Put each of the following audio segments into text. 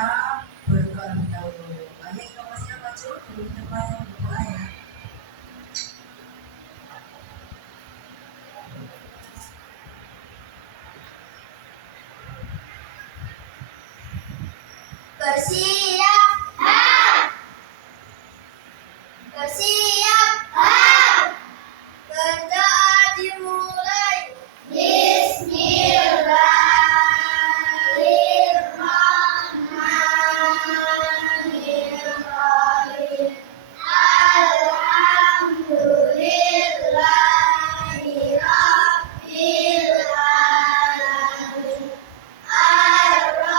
kita berdoa lebih dahulu. Ayo informasinya maju di depan berdoa ya. Bersiap, bersiap, berdoa dimulai. Bismillahirrahmanirrahim. Alhamdulillahi Rabbil Alamin. Ar-Rahmanir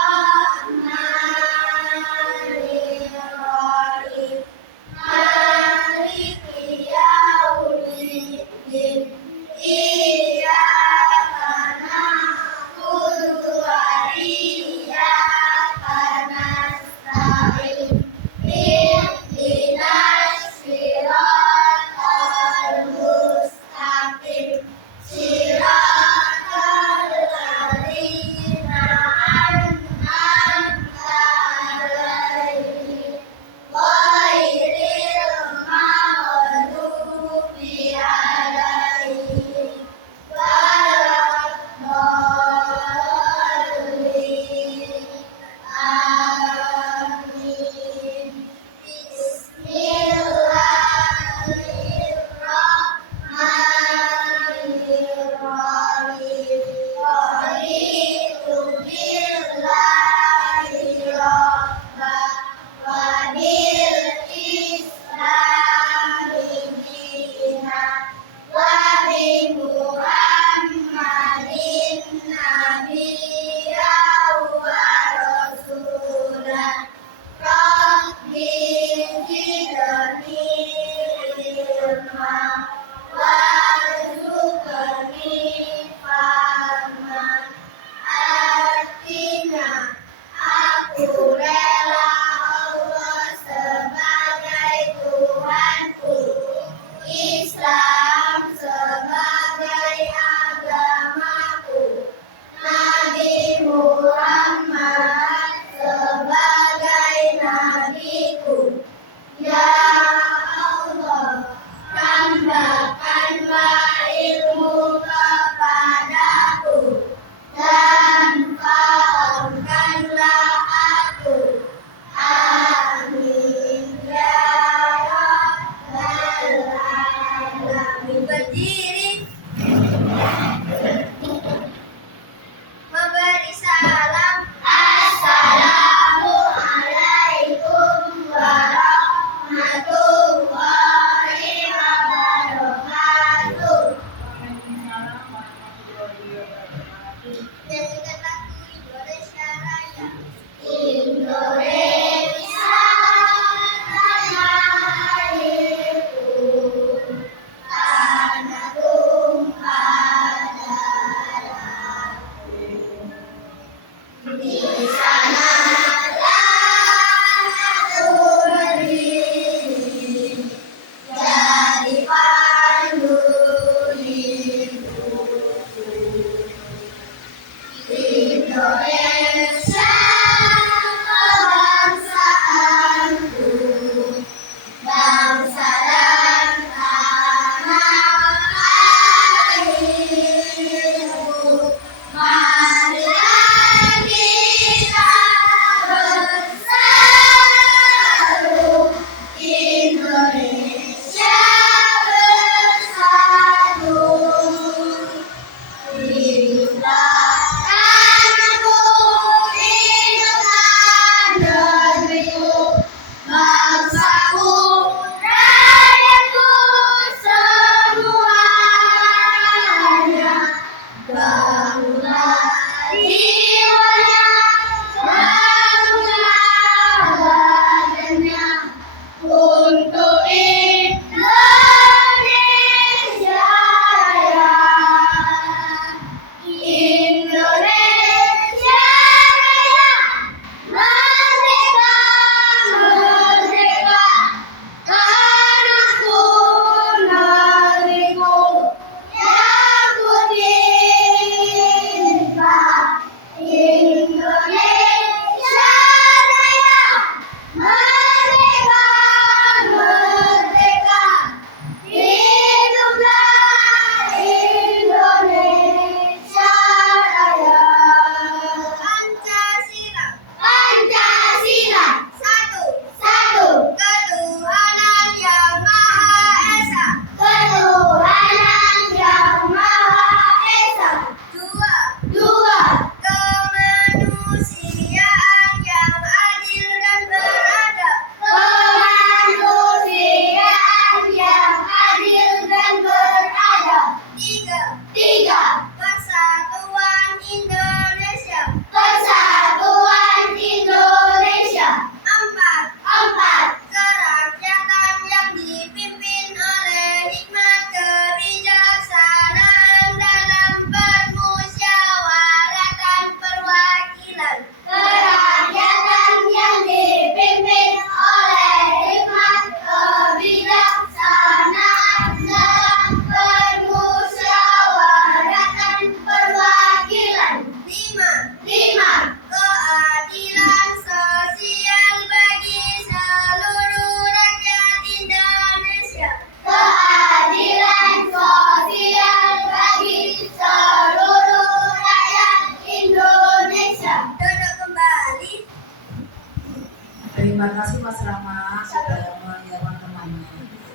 Terima kasih Mas Rama sudah menyiapkan temannya.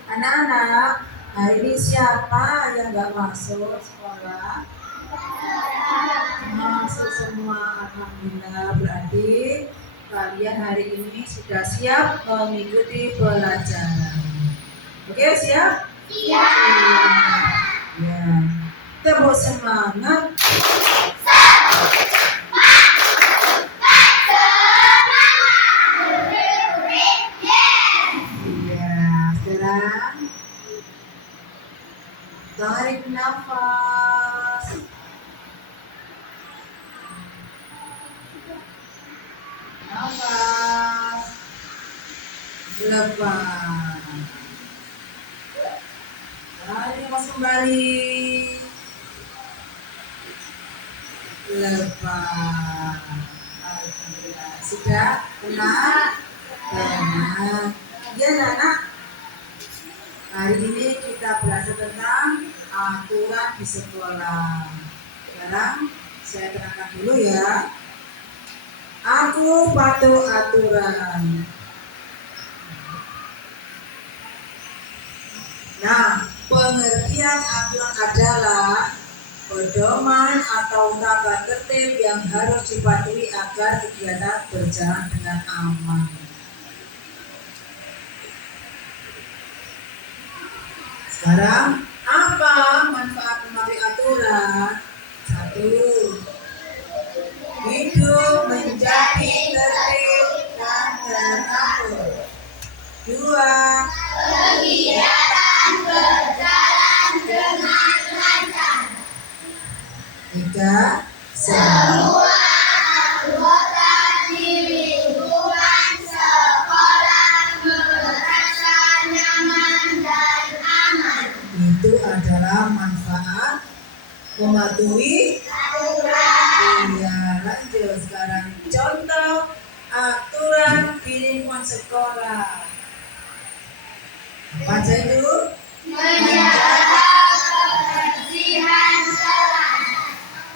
Anak-anak, hari ini siapa yang nggak masuk sekolah? Masuk semua, alhamdulillah. Berarti kalian hari ini sudah siap mengikuti pelajaran. Oke, siap? Siap. Ya. Tepuk semangat. Tarik nafas. Nafas. Lepas. Tarik nafas kembali. Lepas. Alhamdulillah. Sudah? Tenang? Tenang. Ya, anak. Hari ini kita belajar tentang aturan di sekolah. Sekarang saya terangkan dulu ya. Aku patuh aturan. Nah, pengertian aturan adalah pedoman atau tata tertib yang harus dipatuhi agar kegiatan berjalan dengan aman. Sekarang, apa manfaat mematuhi aturan? 1. Hidup menjadi tertib dan teratur. 2. Kegiatan berjalan dengan lancar. 3. Semua anggota di lingkungan sekolah merasa nyaman dan aman. Itu adalah manfaat mematuhi Aturan. Iya, lanjut sekarang contoh aturan di lingkungan sekolah. Apa aja itu? Menjaga kebersihan kelas.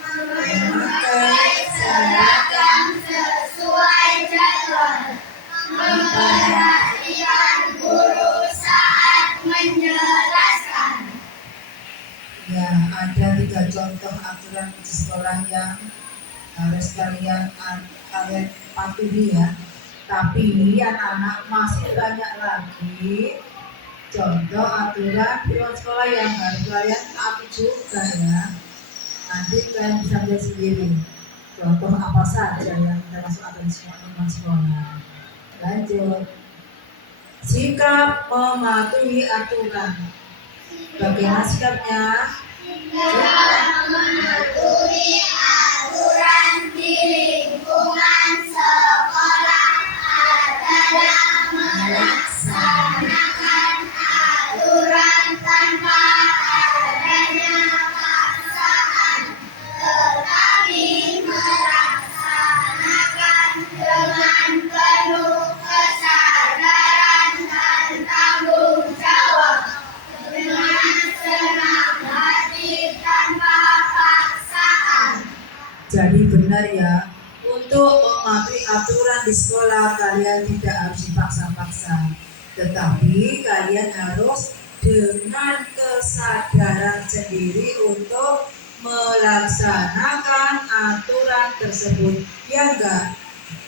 Memakai seragam sesuai jadwal. Memperhatikan guru saat menjelaskan. Ya, ada 3 contoh aturan di sekolah yang harus kalian patuhi ya. Tapi anak-anak masih banyak lagi contoh aturan di luar sekolah yang harus kalian taati juga ya. Nanti kalian bisa lihat sendiri contoh apa saja yang termasuk aturan di sekolah. Lanjut. Sikap mematuhi aturan. Bagaimana sikapnya? Dengan mematuhi aturan di lingkungan sekolah adalah melaksanakan aturan tanpa adanya paksaan, tetapi melaksanakan dengan penuh kesadaran dan tanggung jawab. Dengan senang hati tanpa paksaan. Jadi benar ya, untuk mematuhi aturan di sekolah kalian tidak harus dipaksa-paksa, tetapi kalian harus dengan kesadaran sendiri untuk melaksanakan aturan tersebut. Ya enggak?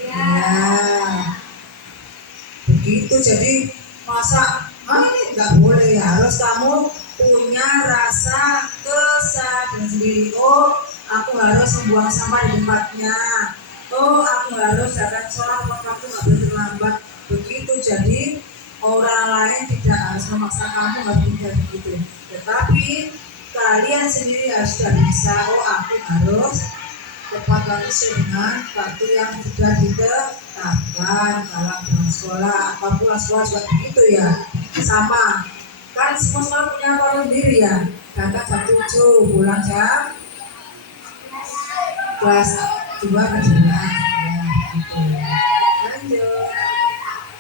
Ya. Begitu, jadi masa ini enggak boleh, harus kamu punya rasa kesadaran sendiri. Oh, aku harus membuang sampah di tempatnya. Oh, aku harus datang sholat waktu nggak boleh terlambat. Begitu, jadi orang lain tidak harus memaksa kamu harus begitu. Tetapi kalian sendiri harus sudah bisa. Oh, aku harus tepat waktu dengan waktu yang sudah ditetapkan. Kalau pulang sekolah, apa pulang sekolah juga begitu ya. Sama. Kan semua sekolah punya waktu sendiri ya. Datang jam 7, pulang jam kelas 2 ke 11 ya, gitu. Lanjut.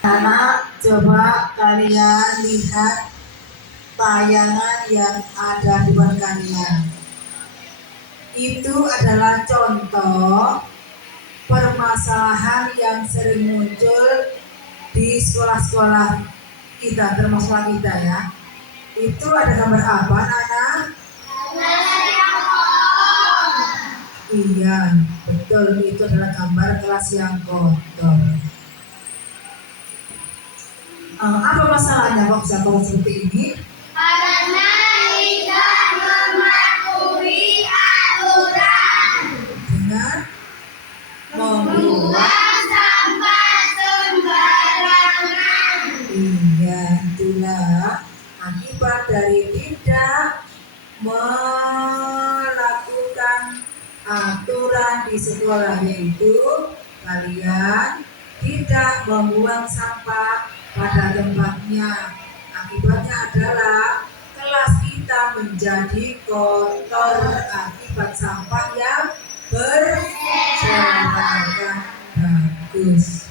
Anak, coba kalian lihat tayangan yang ada di depan kalian. Itu adalah contoh permasalahan yang sering muncul di sekolah-sekolah kita, termasuk kita ya, itu ada gambar apa anak-anak? Iya, betul, itu adalah gambar kelas yang kotor. Apa masalahnya kok bisa kotor seperti ini? Karena tidak mematuhi aturan. Dengan membuat. Buang sampah sembarangan. Iya, itulah akibat dari tidak melakukan aturan di sekolah, yaitu kalian tidak membuang sampah pada tempatnya. Akibatnya adalah kelas kita menjadi kotor akibat sampah yang berserakan. Bagus.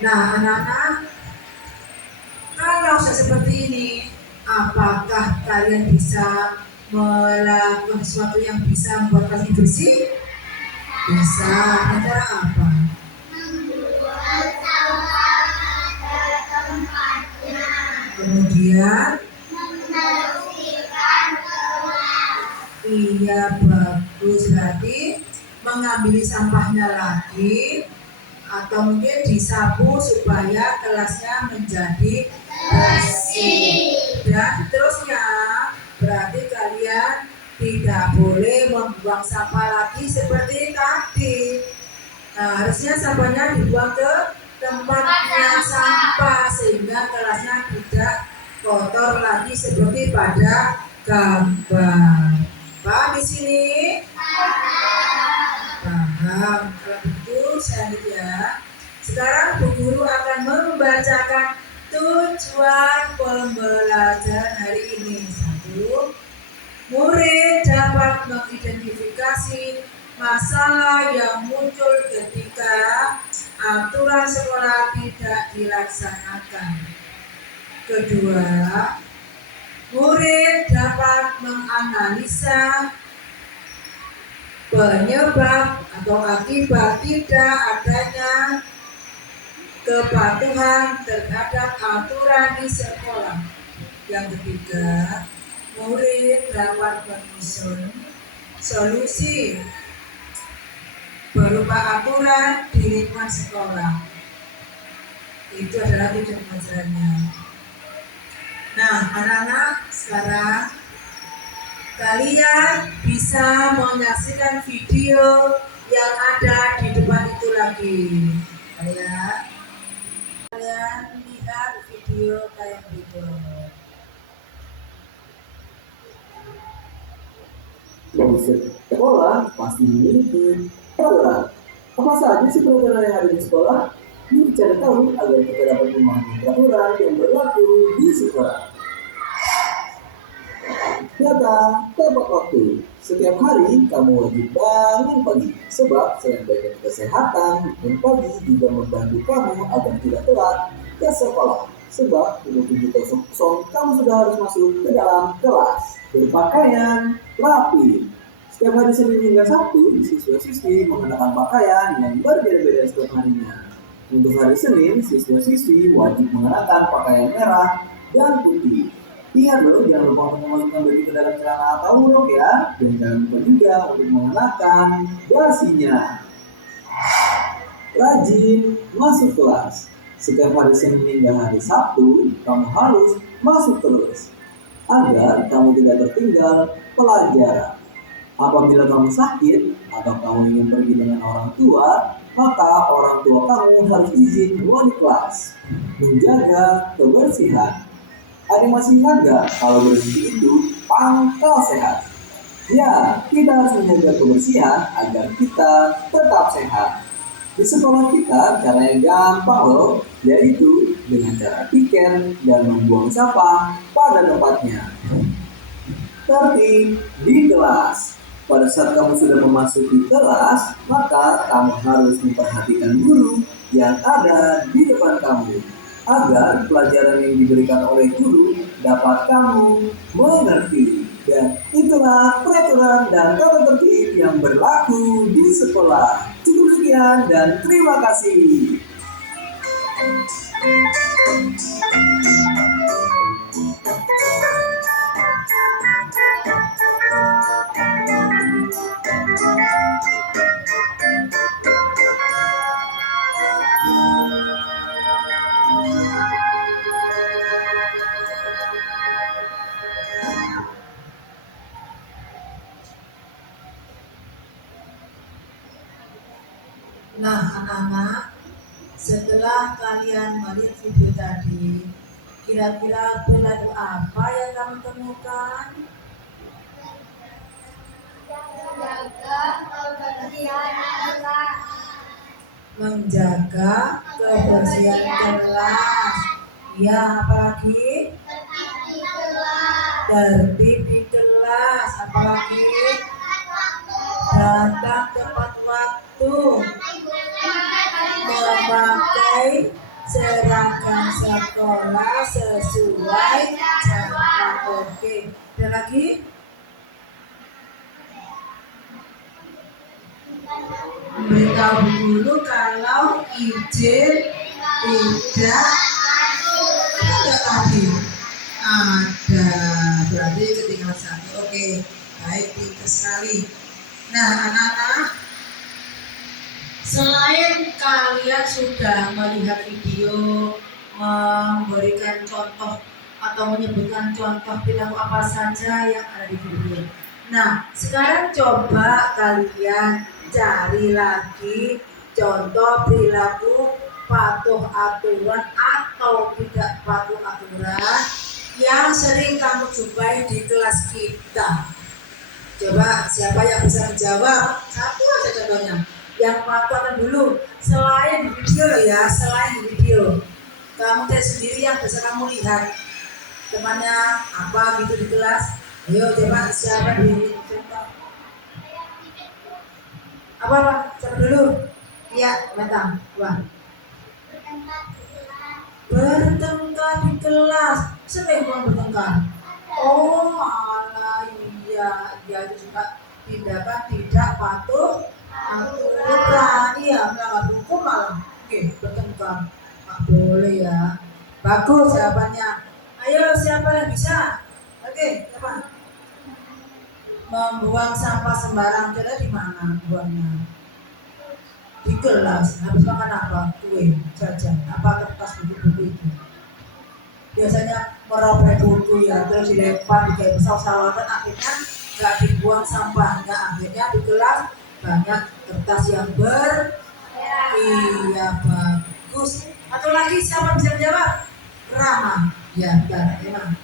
Nah, anak-anak, kalau sudah seperti ini, apakah kalian bisa melakukan sesuatu yang bisa membuat kalian bersih? Bisa. Dengan cara apa? Membuang sampah pada tempatnya. Kemudian, Membersihkan kelas. iya bagus. Berarti mengambil sampahnya lagi, atau mungkin disapu supaya kelasnya menjadi bersih. Dan seterusnya, berarti kalian tidak boleh membuang sampah lagi seperti tadi. Nah, harusnya sampahnya dibuang ke tempatnya sampah sehingga kelasnya tidak kotor lagi seperti pada gambar. Paham di sini? Paham. Kalau begitu saya lihat ya. Sekarang Bu Guru akan membacakan tujuan pembelajaran hari ini. 1. Murid dapat mengidentifikasi masalah yang muncul ketika aturan sekolah tidak dilaksanakan. 2. Murid dapat menganalisa penyebab atau akibat tidak adanya kepatuhan terhadap aturan di sekolah. Yang 3, murid dapat menyusun solusi berupa aturan di lingkungan sekolah. Itu adalah tujuan pelajarannya. Nah, anak-anak, sekarang kalian bisa menyaksikan video yang ada di depan itu lagi. Kalian lihat video kayak berikut. Di sekolah pasti memiliki peraturan. Apa saja sih peraturan yang ada di sekolah? Yuk cari tahu agar kita dapat memahami peraturan yang berlaku di sekolah. Data tepat waktu. Setiap hari kamu wajib bangun pagi, sebab selain baik kesehatan, bangun pagi juga membantu kamu agar tidak telat ke sekolah. Sebab pukul 7.00 kamu sudah harus masuk ke dalam kelas. Berpakaian rapi. Setiap hari Senin hingga Sabtu, siswa-siswi mengenakan pakaian yang berbeda-beda setiap harinya. Untuk hari Senin, siswa-siswi wajib mengenakan pakaian merah dan putih. Ingat loh, jangan lupa untuk memasukkan baju ke dalam celana atau rok ya. Dan jangan lupa juga untuk mengenakan dasinya. Rajin masuk kelas. Setiap hari Senin hingga hari Sabtu, kamu harus masuk terus agar kamu tidak tertinggal pelajaran. Apabila kamu sakit atau kamu ingin pergi dengan orang tua, maka orang tua kamu harus izin wali kelas. Menjaga kebersihan. Ada yang masih ingat gak kalau bersih itu pangkal sehat? Ya, kita harus menjaga kebersihan agar kita tetap sehat. Di sekolah kita caranya gampang loh, yaitu dengan cara piket dan membuang sampah pada tempatnya. Tertib di kelas. Pada saat kamu sudah memasuki kelas, maka kamu harus memperhatikan guru yang ada di depan kamu, agar pelajaran yang diberikan oleh guru dapat kamu mengerti. Dan itulah peraturan dan tata tertib yang berlaku di sekolah. Cukup sekian dan terima kasih. Setelah kalian melihat video tadi, kira-kira perilaku apa yang kamu temukan? Jaga kebersihan kelas. Menjaga kebersihan kelas. Ya, apalagi? Tertib kelas. Tertib di kelas. Apalagi? Datang tepat waktu. Memakai seragam sekolah sesuai jadwal. Oke. Ada lagi? Memberitahu dulu kalau izin tidak ada tadi. Ada, berarti ketinggalan satu. Oke, baik, pintar sekali. Nah, anak-anak, selain kalian sudah melihat video, memberikan contoh atau menyebutkan contoh perilaku apa saja yang ada di video. Nah, sekarang coba kalian cari lagi contoh perilaku patuh aturan atau tidak patuh aturan yang sering kamu jumpai di kelas kita. Coba siapa yang bisa menjawab? Satu aja contohnya. Yang patuh dulu. Selain di video ya, selain di video. Kamu cek sendiri yang bisa kamu lihat. Temannya apa gitu di kelas. Ayo coba siapa di contoh. Apa? Coba dulu. Iya, datang. Wah. Bertengkar di kelas. Sering orang bertengkar. Oh, alah, iya, dia itu juga tindakan tidak patuh aturan. Iya, melanggar hukum malah. Oke, bertengkar. Nggak boleh ya. Bagus jawabannya. Ayo, siapa yang bisa? Oke, siapa? Membuang sampah sembarang. Kira di mana buangnya? Di kelas. Habis makan apa? Kue, jajan. Apa kertas buku-buku itu? Biasanya merobek buku ya, terus dilempar di kayak pesawat-pesawatan, akhirnya nggak dibuang sampahnya, akhirnya di kelas banyak kertas yang iya, bagus. Atau lagi siapa bisa jawab? Ramah. Ya, benar, emang.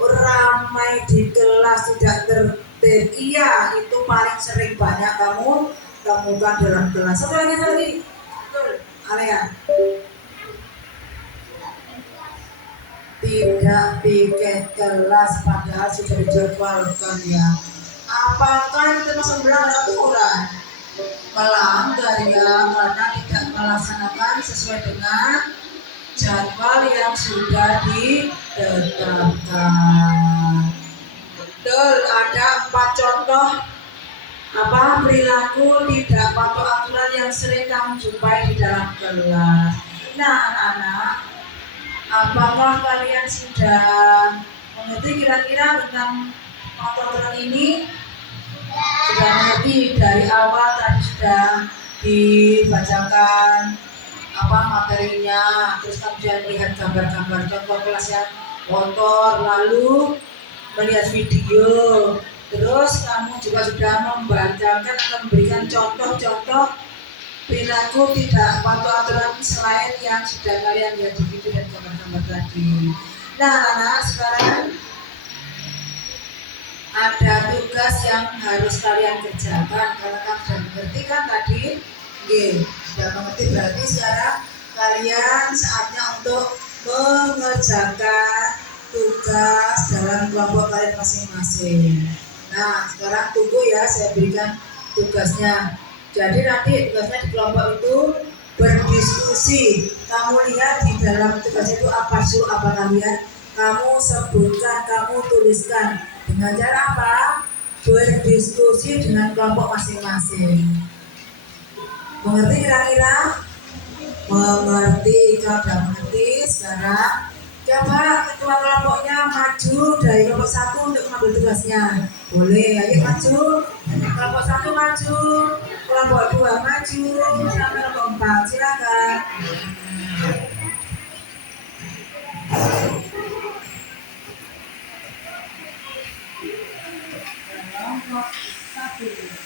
Ramai di kelas tidak tertib. Iya, itu paling sering banyak kamu temukan dalam kelas. Satu lagi. Betul, Alea. Tidak piket kelas padahal sudah dijadwalkan ya. Apakah itu termasuk melanggar aturan? Melanggar ya, karena tidak melaksanakan sesuai dengan jadwal yang sudah ditetapkan. Betul, ada 4 contoh perilaku tidak patuh aturan yang sering kamu jumpai di dalam kelas. Nah, anak-anak, apakah kalian sudah mengerti kira-kira tentang patuh aturan ini? Sudah mengerti dari awal tadi sudah dibacakan materinya, terus kemudian lihat gambar-gambar contoh kelas yang kotor, lalu melihat video, terus kamu juga sudah membacakan atau memberikan contoh-contoh perilaku tidak patuh aturan selain yang sudah kalian lihat di video dan gambar-gambar tadi. Nah, anak, sekarang ada tugas yang harus kalian kerjakan. Kalau kamu sudah mengerti kan tadi, sudah mengerti, berarti sekarang kalian saatnya untuk mengerjakan tugas dalam kelompok kalian masing-masing. Nah, sekarang tunggu ya, saya berikan tugasnya. Jadi nanti tugasnya di kelompok itu berdiskusi. Kamu lihat di dalam tugas itu apa kalian? Kamu sebutkan, kamu tuliskan. Dengan cara apa? Berdiskusi dengan kelompok masing-masing. Mengerti kira-kira? Mengerti. Kalau sudah mengerti, sekarang coba ketua kelompoknya maju dari kelompok 1 untuk mengambil tugasnya. Boleh, ayo maju. Kelompok 1 maju, kelompok 2 maju, sampai kelompok 4. Silakan. Kelompok 1.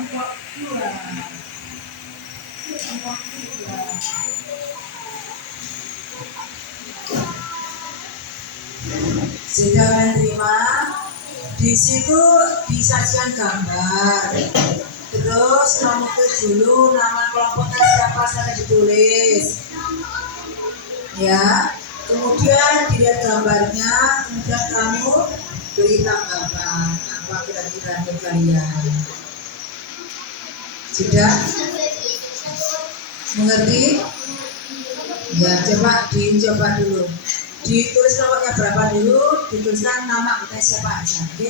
kelompok 2. Kelompok 2. Sudah kalian terima? Di situ disajikan gambar. Terus kamu tulis dulu nama kelompoknya siapa sampai ditulis. Ya. Kemudian dilihat gambarnya, kemudian kamu beri tanggapan apa kira-kira untuk kalian. Sudah? Mengerti? Ya, coba dicoba dulu. Ditulis kelompoknya berapa dulu, dituliskan nama kita siapa aja. Oke?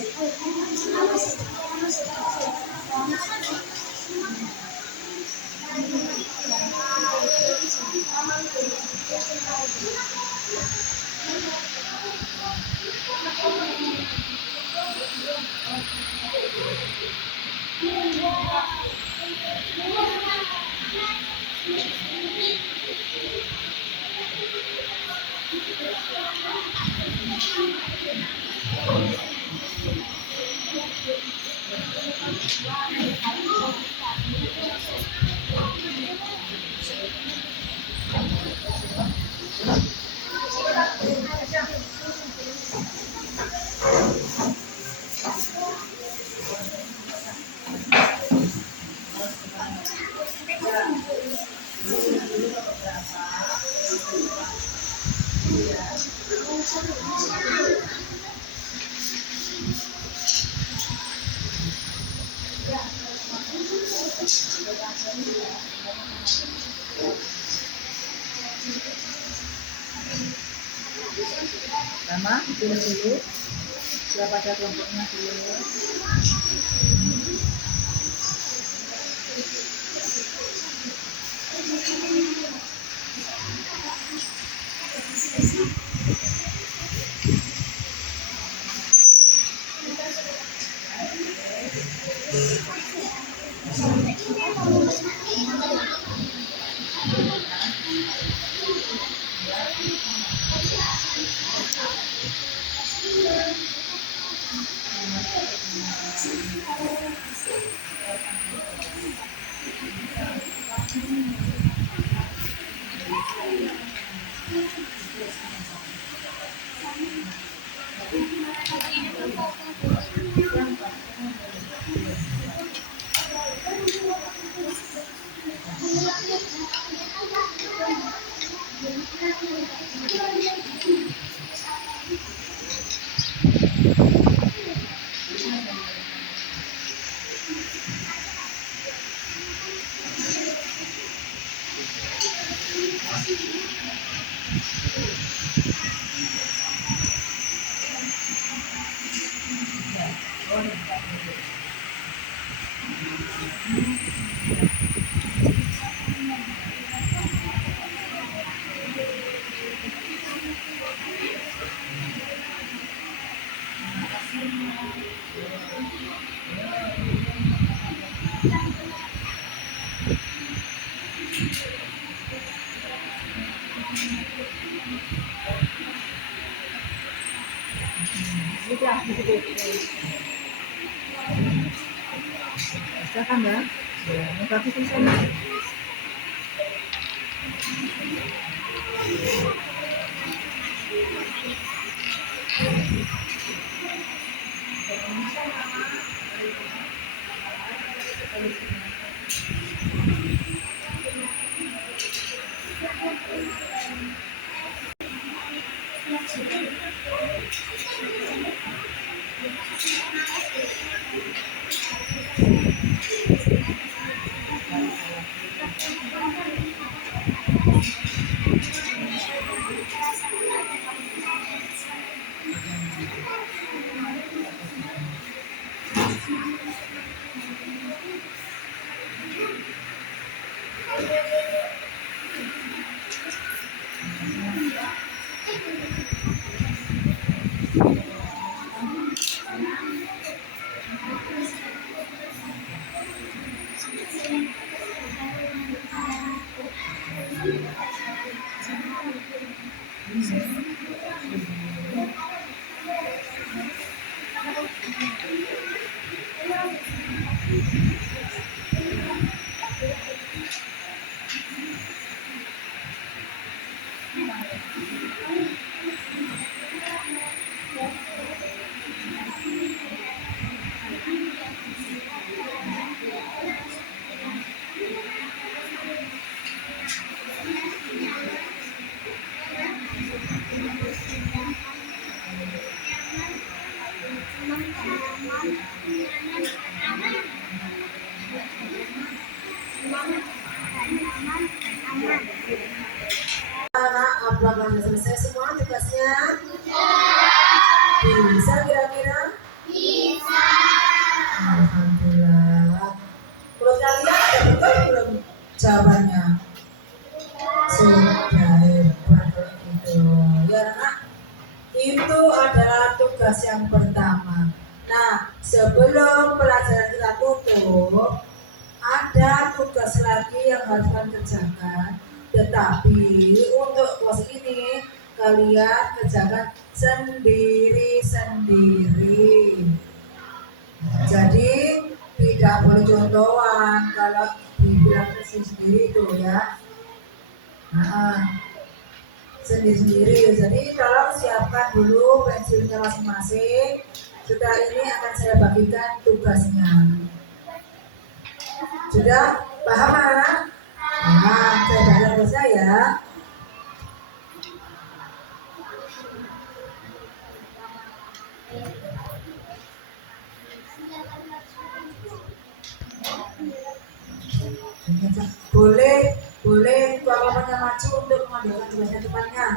Sama, tulis dulu. Siapa ada kelompoknya dulu. Silakan ya. Tapi tulisannya. jawabannya? Sudah hebat kalau gitu. Ya nak, itu adalah tugas yang pertama. Nah, sebelum pelajaran kita tutup, ada tugas lagi yang harus kalian kerjakan. Tetapi untuk kelas ini kalian kerjakan sendiri-sendiri. Jadi tidak boleh contohan kalau dibilang sendiri itu ya. Sendiri-sendiri. Jadi tolong siapkan dulu pensilnya masing-masing. Setelah ini akan saya bagikan tugasnya. Sudah paham anak? Nah, saya baca tugasnya ya. Boleh tuan-tuannya maju untuk mengambilkan tugasnya depannya.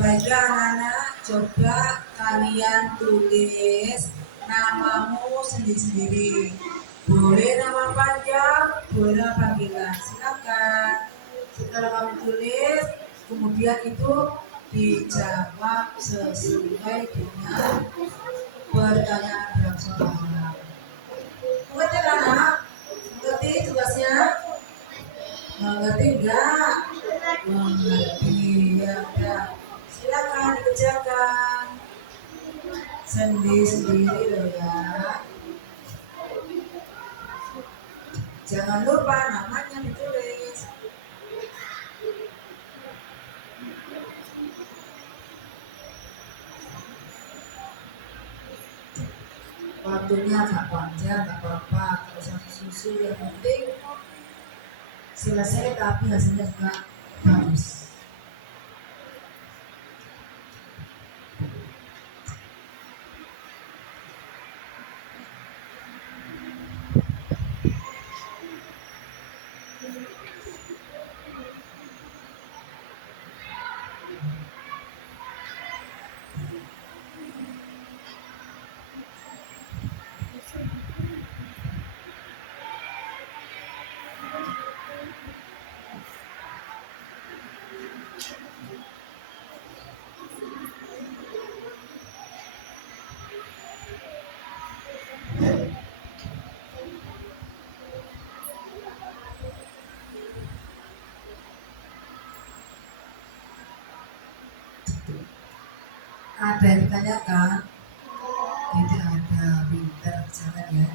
Baiklah anak-anak, coba kalian tulis namamu sendiri-sendiri. Boleh nama panjang, boleh nama panggilan. Silakan. Setelah kamu tulis, kemudian itu dijawab sesuai dengan pertanyaan dalam soal. Mengerti anak? Mengerti tugasnya? Mengerti enggak? Mengerti ya udah. Silakan dikerjakan sendiri-sendiri loh ya. Jangan lupa namanya ditulis. Waktunya agak panjang, gak apa-apa. Kalau satu susu yang penting selesai tapi hasilnya juga bagus. Ada yang ditanyakan? Tidak ada, pintar jangan ya.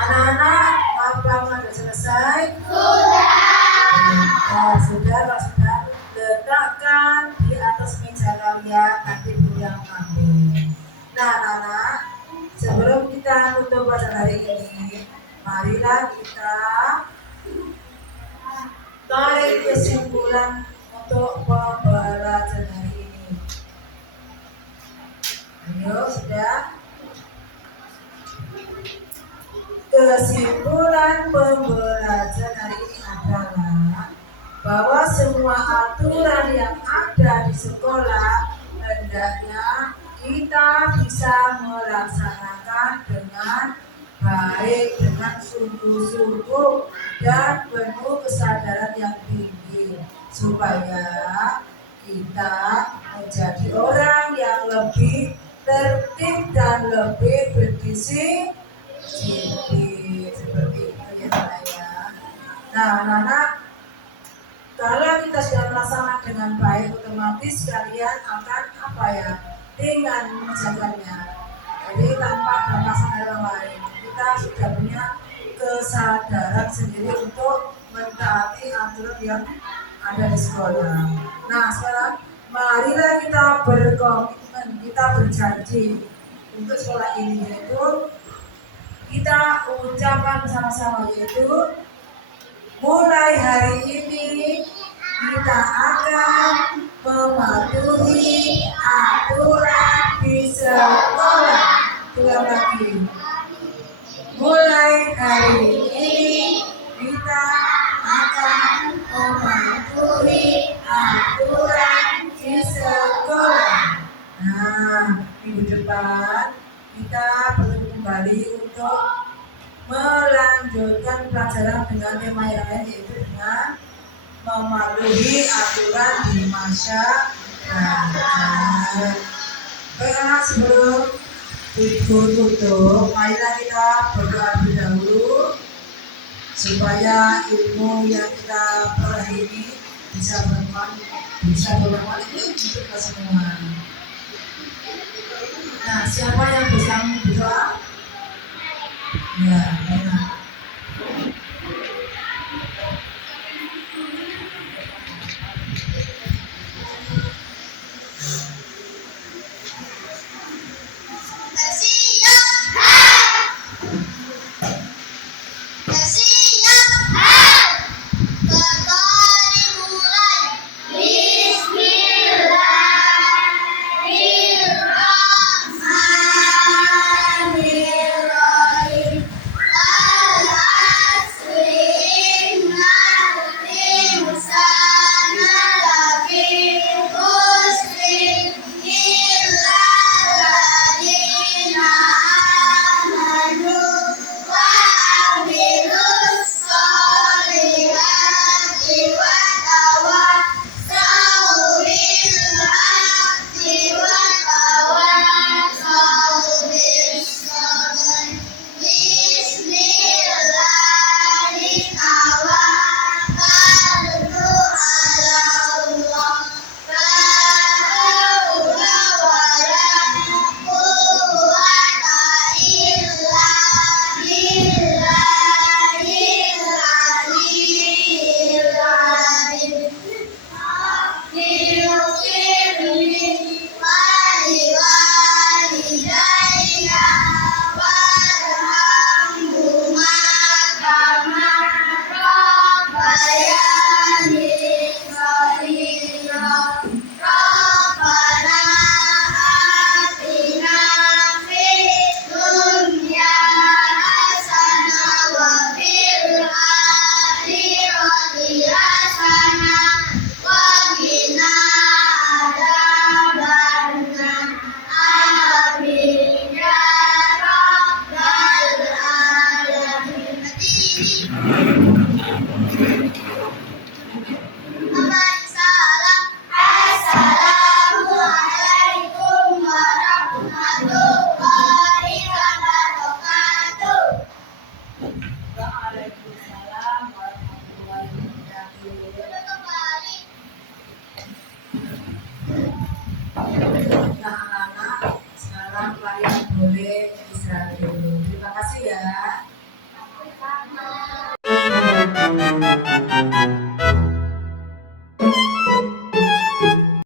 Anak-anak, apakah sudah selesai? Sudah, letakkan di atas meja kalian, nanti Bu yang ambil. Nah, anak-anak, sebelum kita tutup pada hari ini, marilah kita tarik kesimpulan untuk pembelajaran hari ini. Ayo, sudah. Kesimpulan pembelajaran hari ini adalah bahwa semua aturan yang ada di sekolah hendaknya kita bisa melaksanakan dengan baik, dengan sungguh-sungguh dan penuh kesadaran yang tinggi supaya kita menjadi orang yang lebih tertib dan lebih berdisiplin seperti itu ya saya. Nah, anak-anak, kalau kita sudah melaksanakan dengan baik, otomatis kalian akan apa ya? Dengan menjalannya. Jadi tanpa batasan orang lain, kita sudah punya kesadaran sendiri untuk mentaati aturan yang ada di sekolah. Nah, sekarang marilah kita berkomitmen, kita berjanji untuk sekolah ini, yaitu kita ucapkan bersama-sama, yaitu mulai hari ini kita akan mematuhi aturan di sekolah. Ulang lagi. Mulai hari ini kita akan mematuhi aturan di sekolah. Nah, minggu depan kita perlu kembali untuk melanjutkan pelajaran dengan tema yang lain, yaitu dengan mematuhi aturan di masyarakat. Baiklah, sebelum tutup, marilah kita berdoa terlebih dahulu supaya ilmu yang kita peroleh ini bisa bermanfaat untuk kita semua. Nah, siapa yang bisa berdoa? Ya.